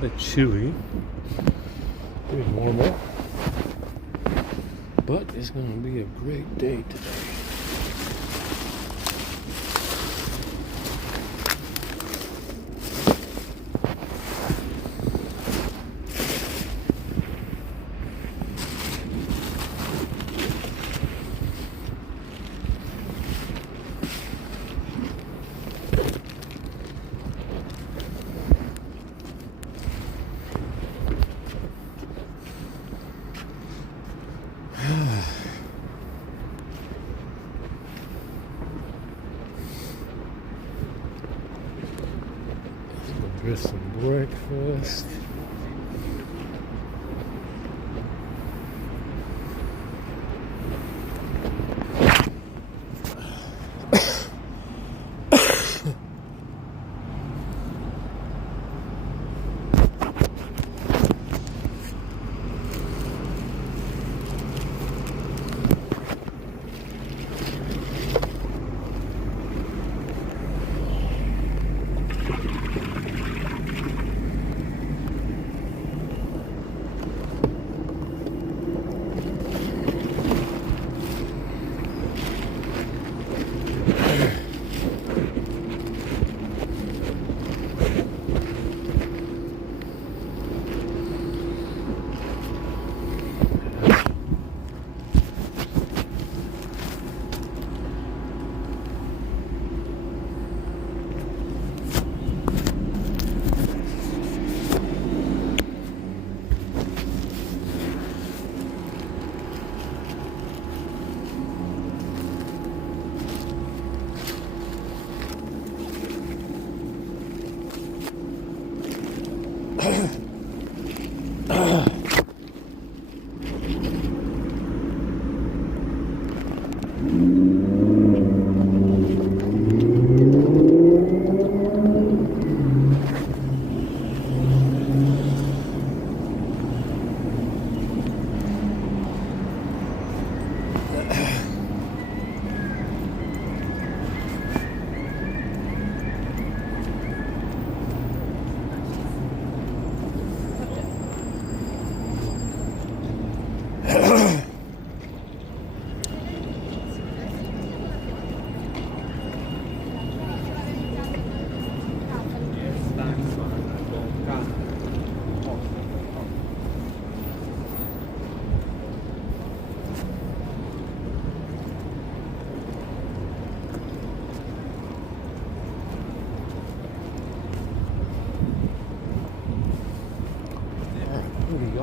bit chilly. Pretty normal. But it's going to be a great day today. Get some breakfast.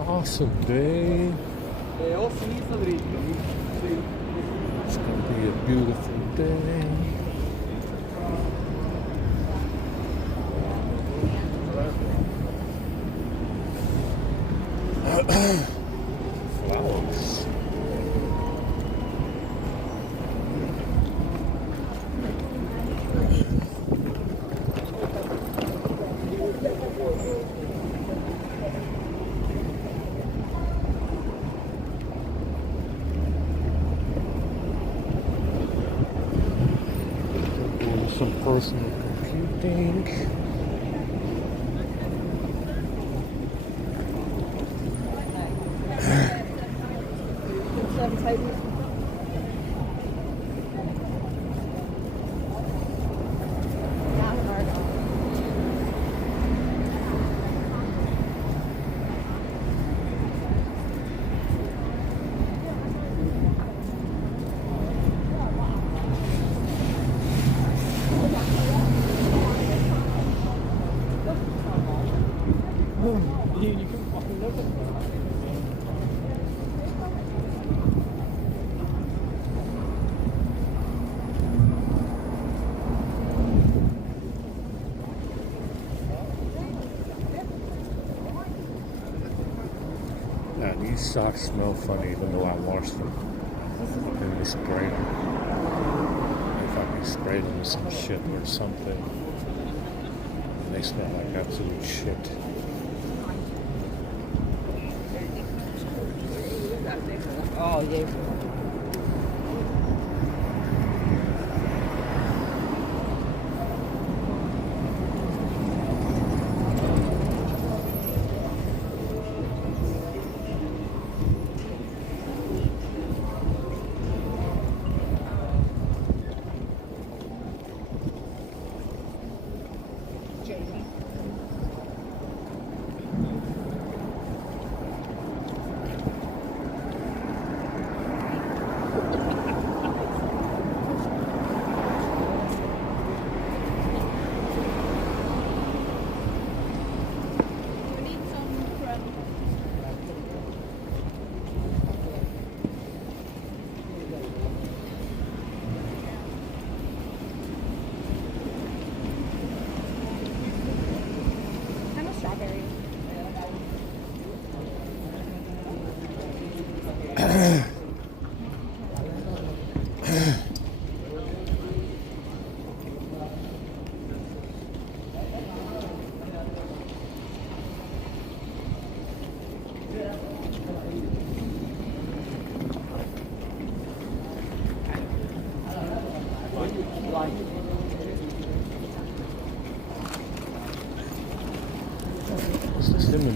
Awesome day. It's gonna be a beautiful day. Flowers. Some personal computing. Now these socks smell funny even though I washed them. Maybe spray them. If I can spray them with some shit or something. They smell like absolute shit. Oh, yeah.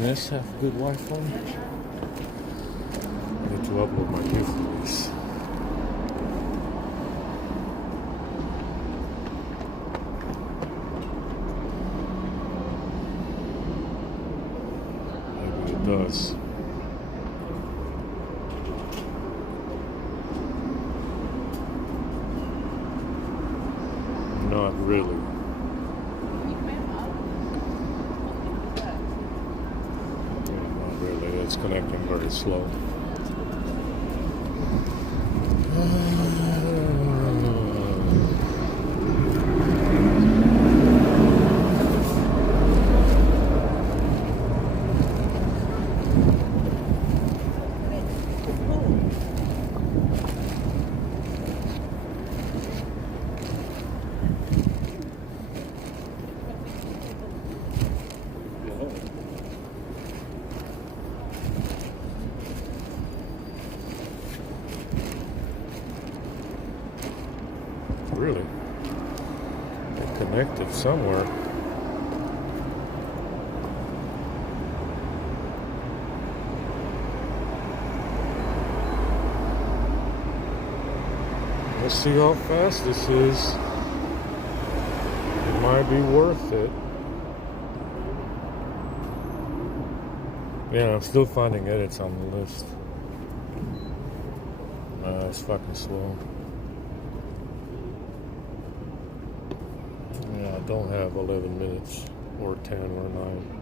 this have good Wi-Fi? I need to upload my gift release. Maybe it does. Not really. Not really. It's connecting very slow. Really? They're connected somewhere. Let's see how fast this is. It might be worth it. Yeah, I'm still finding edits on the list. It's fucking slow. Yeah, I don't have 11 minutes or 10 or 9.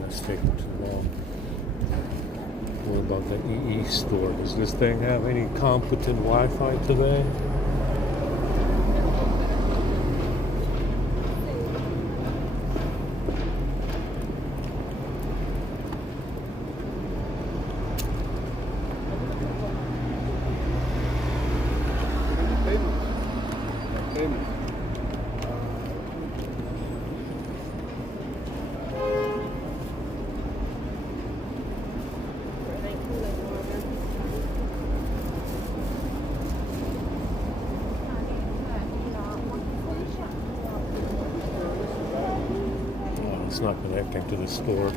That's taking too long. What about the EE store? Does this thing have any competent Wi-Fi today? It's not connecting to the store.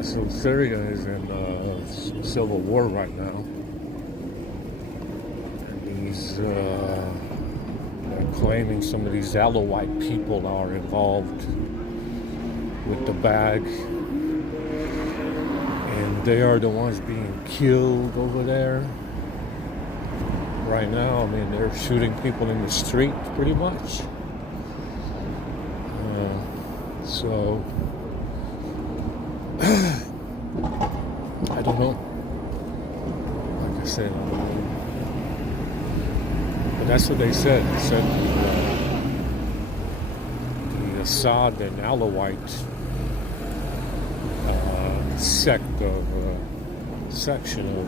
So Syria is in civil war right now. And they're claiming some of these Alawite people are involved with the bag. And they are the ones being killed over there. Right now, I mean, they're shooting people in the street pretty much. So I don't know. Like I said, but that's what they said. They said the Assad and Alawite section of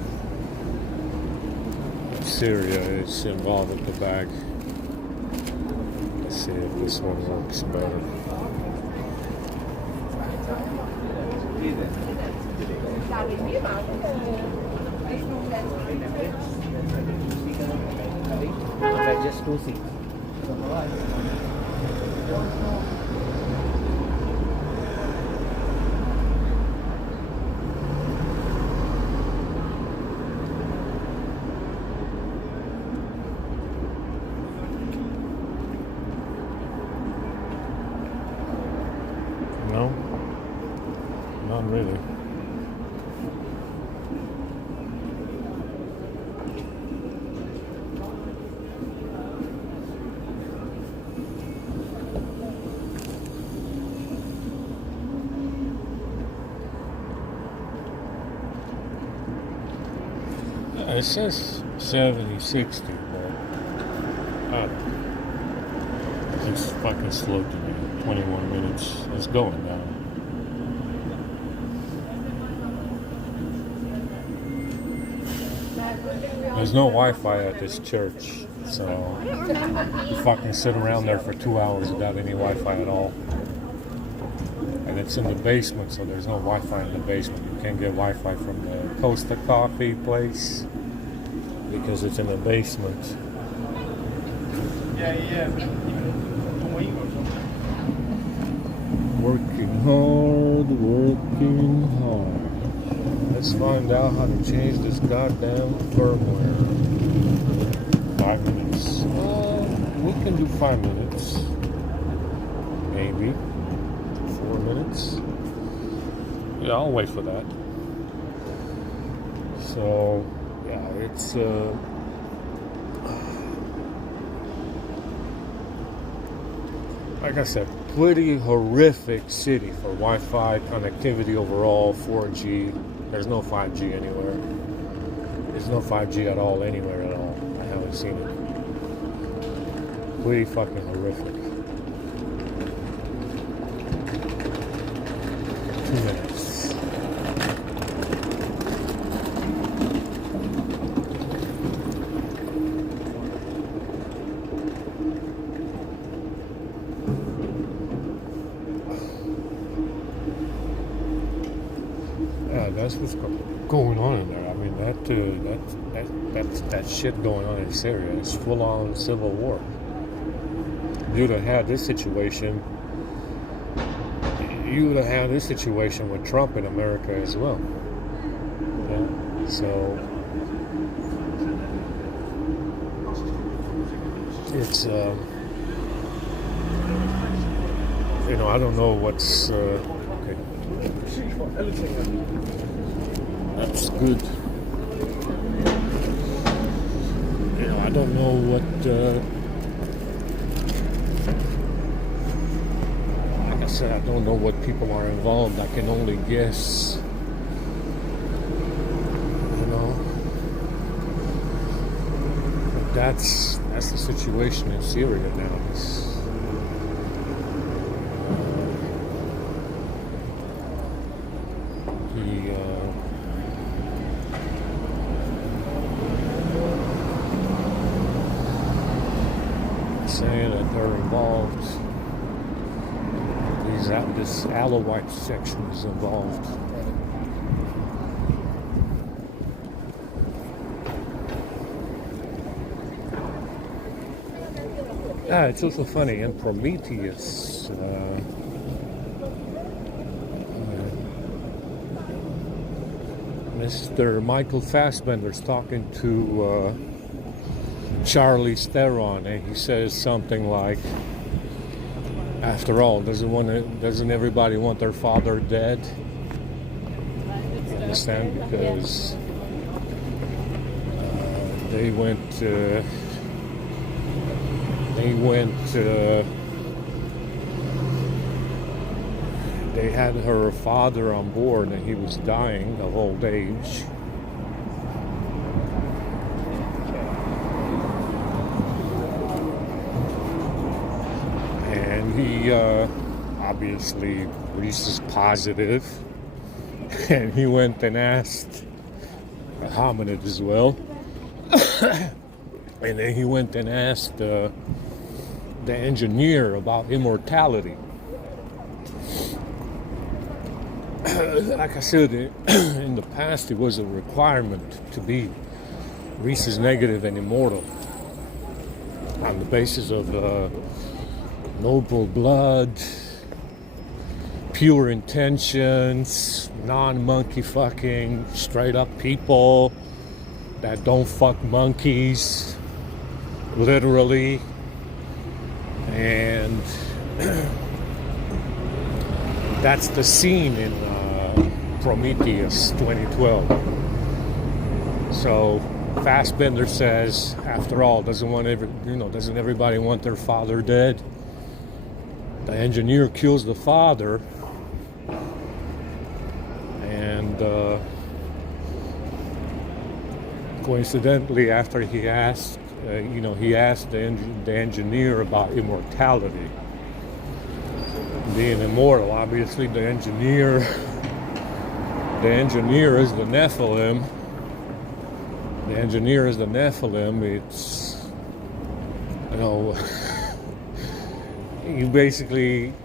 Syria is involved with the bag. Let's see if this one works better. Just 2 seats. No, not really. it says 70, 60, but I don't know. It's fucking slow to me. 21 minutes. It's going down. There's no Wi-Fi at this church, so you fucking sit around there for 2 hours without any Wi-Fi at all. And it's in the basement, so there's no Wi-Fi in the basement. You can't get Wi-Fi from the Costa Coffee place because it's in the basement. Working hard. Let's find out how to change this goddamn firmware. 5 minutes. We can do 5 minutes. Maybe. 4 minutes. Yeah, I'll wait for that. So, yeah, it's like I said, pretty horrific city for Wi-Fi connectivity overall. 4G. There's no 5G anywhere. There's no 5G at all anywhere at all. I haven't seen it. Pretty fucking horrific. 2 minutes. Yeah, that's what's going on in there. I mean, that shit going on in Syria is full-on civil war. You'd have had this situation. You would have had this situation with Trump in America as well. Yeah. So it's I don't know what's okay. That's good. I don't know what like I said, I don't know what people are involved. I can only guess. But that's the situation in Syria now. Saying that they're involved. This Alawite section is involved. It's also funny in Prometheus. Mr. Michael Fassbender's talking to Charlize Theron, and he says something like, "After all, doesn't everybody want their father dead?" You understand? Because they had her father on board, and he was dying of old age. He obviously Reese is positive, and he went and asked Muhammad as well, and then he went and asked the engineer about immortality. Like I said, in the past it was a requirement to be Reese's negative and immortal on the basis of noble blood, pure intentions, non-monkey fucking, straight up people that don't fuck monkeys, literally. And that's the scene in Prometheus 2012. So Fassbender says, after all, doesn't everybody want their father dead? The engineer kills the father, and Coincidentally, after he asked, he asked the engineer about immortality, being immortal. Obviously, the engineer is the Nephilim. The engineer is the Nephilim. It's,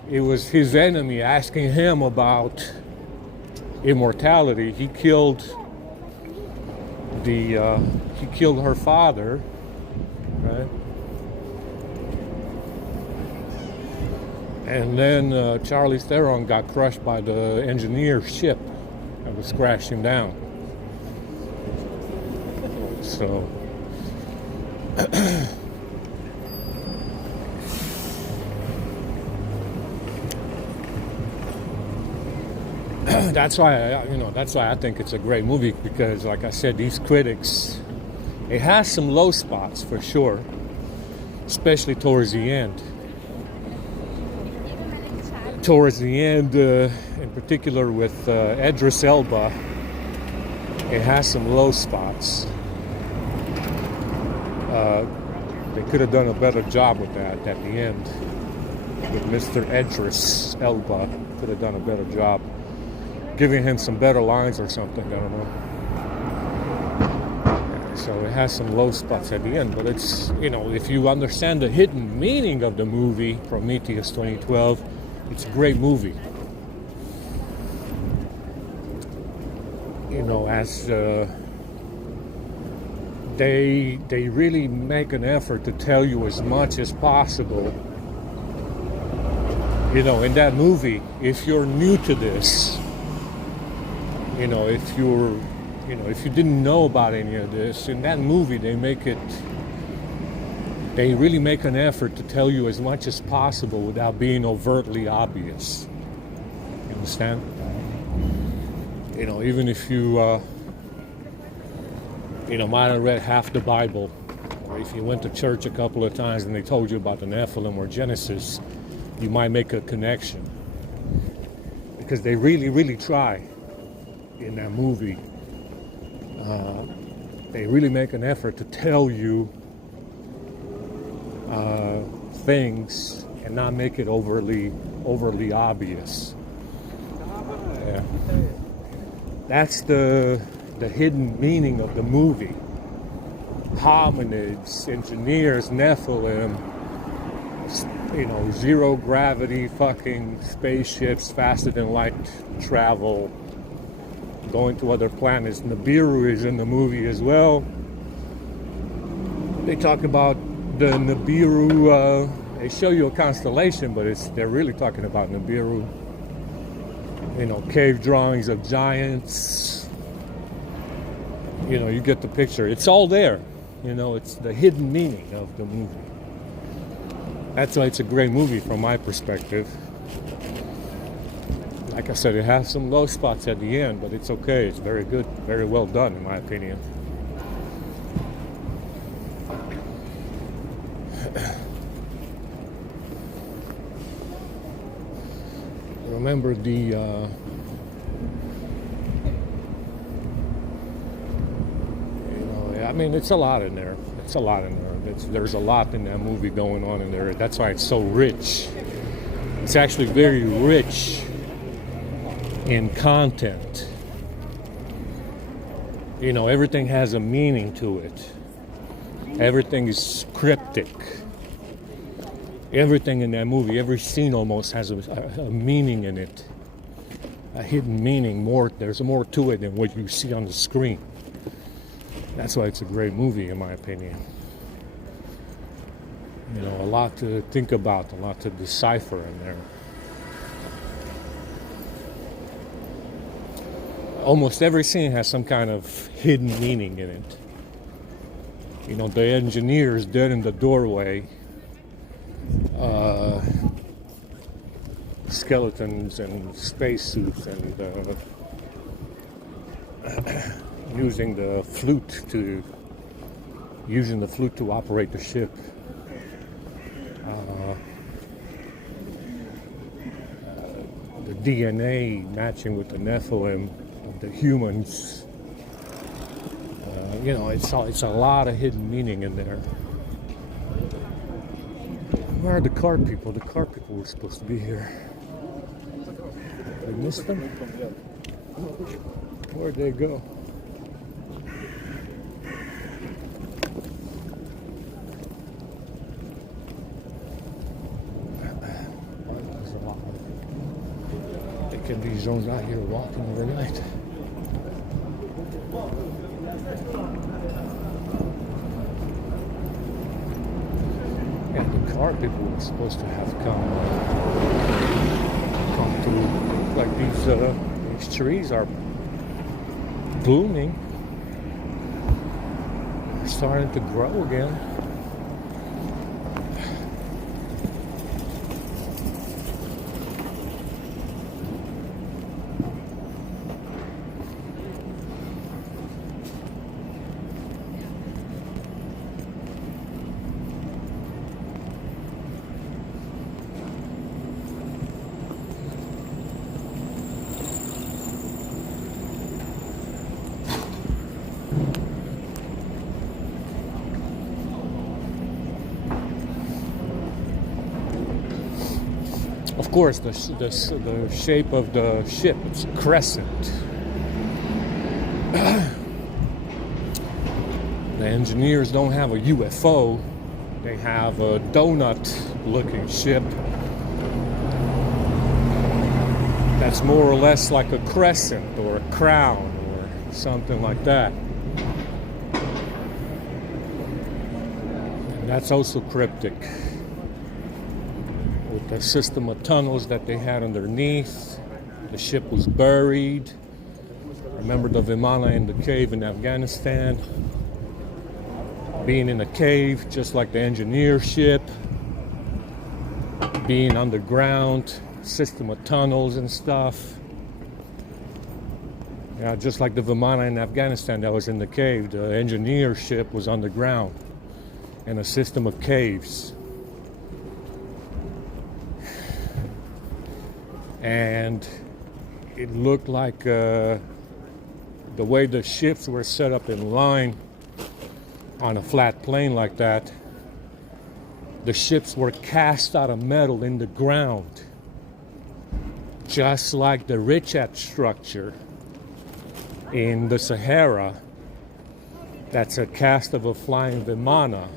it was his enemy asking him about immortality. He killed her father, right? And then Charlize Theron got crushed by the engineer's ship that was crashing down. So that's why I think it's a great movie, because, like I said, these critics, it has some low spots for sure, especially towards the end. In particular with Idris Elba, it has some low spots. They could have done a better job with that at the end. With Mr. Idris Elba, could have done a better job giving him some better lines or something. I don't know. So it has some low spots at the end, but it's, if you understand the hidden meaning of the movie Prometheus 2012, it's a great movie. As they really make an effort to tell you as much as possible. In that movie, if you're new to this, if you didn't know about any of this, in that movie they really make an effort to tell you as much as possible without being overtly obvious. You understand? Even if you might have read half the Bible, or if you went to church a couple of times and they told you about the Nephilim or Genesis, you might make a connection. Because they really, really try in that movie. They really make an effort to tell you things and not make it overly obvious. Yeah. That's the hidden meaning of the movie. Hominids, engineers, Nephilim, zero gravity fucking spaceships, faster than light travel, going to other planets. Nibiru is in the movie as well. They talk about the Nibiru, they show you a constellation, but they're really talking about Nibiru. Cave drawings of giants. You get the picture. It's all there. It's the hidden meaning of the movie. That's why it's a great movie from my perspective. Like I said, it has some low spots at the end, but it's okay. It's very good, very well done, in my opinion. Remember it's a lot in there. There's a lot in that movie going on in there. That's why it's so rich. It's actually very rich in content. Everything has a meaning to it. Everything is cryptic. Everything in that movie, every scene almost has a meaning in it. A hidden meaning. There's more to it than what you see on the screen. That's why it's a great movie, in my opinion. A lot to think about, a lot to decipher in there. Almost every scene has some kind of hidden meaning in it. The engineer's dead in the doorway. Skeletons and spacesuits and using the flute to operate the ship. The DNA matching with the Nephilim of the humans. you know, it's a lot of hidden meaning in there. Where are the car people? The car people were supposed to be here. I missed them. Where'd they go? There's a lot of there can be zones out here walking overnight. And the car people were supposed to have come to, like these trees are blooming, starting to grow again. Of course, the shape of the ship, it's a crescent. The engineers don't have a UFO. They have a donut-looking ship that's more or less like a crescent or a crown or something like that. And that's also cryptic. With the system of tunnels that they had underneath, the ship was buried. Remember the Vimana in the cave in Afghanistan? Being in a cave, just like the engineer ship. Being underground, system of tunnels and stuff. Yeah, just like the Vimana in Afghanistan that was in the cave, the engineer ship was underground in a system of caves. And it looked like the way the ships were set up in line on a flat plane like that, the ships were cast out of metal in the ground, just like the Richat structure in the Sahara. That's a cast of a flying Vimana.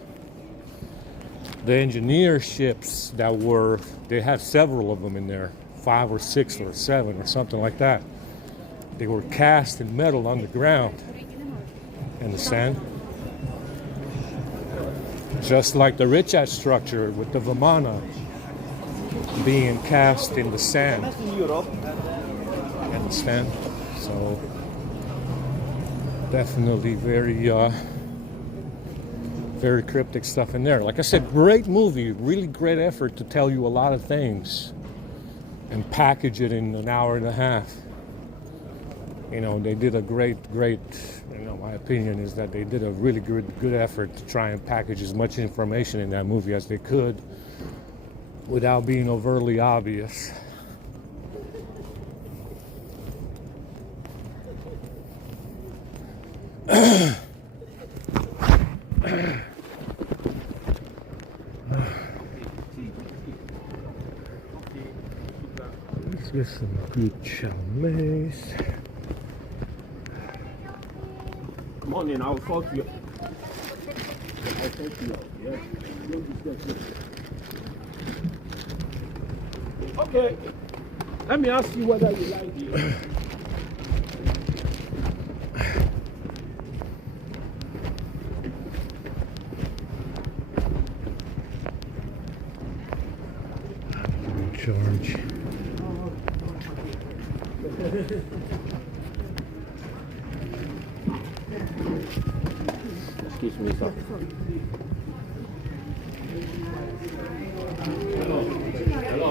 The engineer ships they had several of them in there, 5 or 6 or 7 or something like that. They were cast in metal on the ground in the sand. Just like the Richat structure with the Vimana being cast in the sand. Understand? So definitely very cryptic stuff in there. Like I said, great movie, really great effort to tell you a lot of things and package it in an hour and a half. You know, they did a great, you know, my opinion is that they did a really good effort to try and package as much information in that movie as they could without being overtly obvious. Let's get some good chow mais. Come on in, I'll talk to you. I'll talk to you. Yeah. Okay. Let me ask you whether you like it. Charge. Excuse me, sir. Hello.